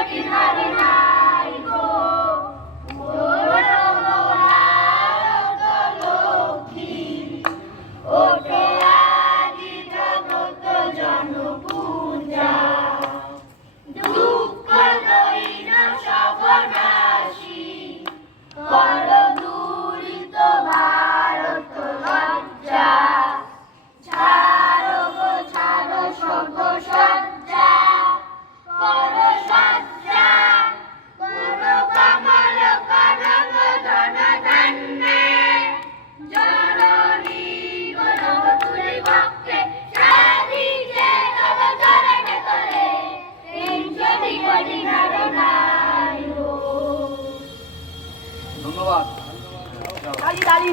कठीण हार 大吉大利